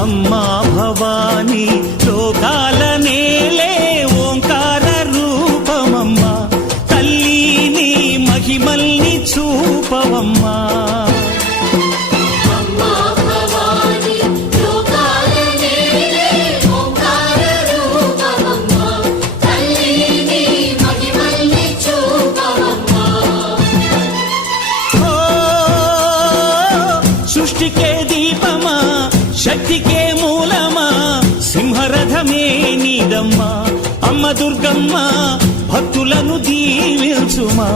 అమ్మా భవానీ లోకాల నేలే ఓంకార రూపమమ్మా, తల్లి నీ మహిమల్ని చూపవమ్మా. సృష్టికే దీపమా, శక్తికే మూలమా, సింహరథమే నీదమ్మా. అమ్మ దుర్గమ్మ భక్తులను దీవించుమా.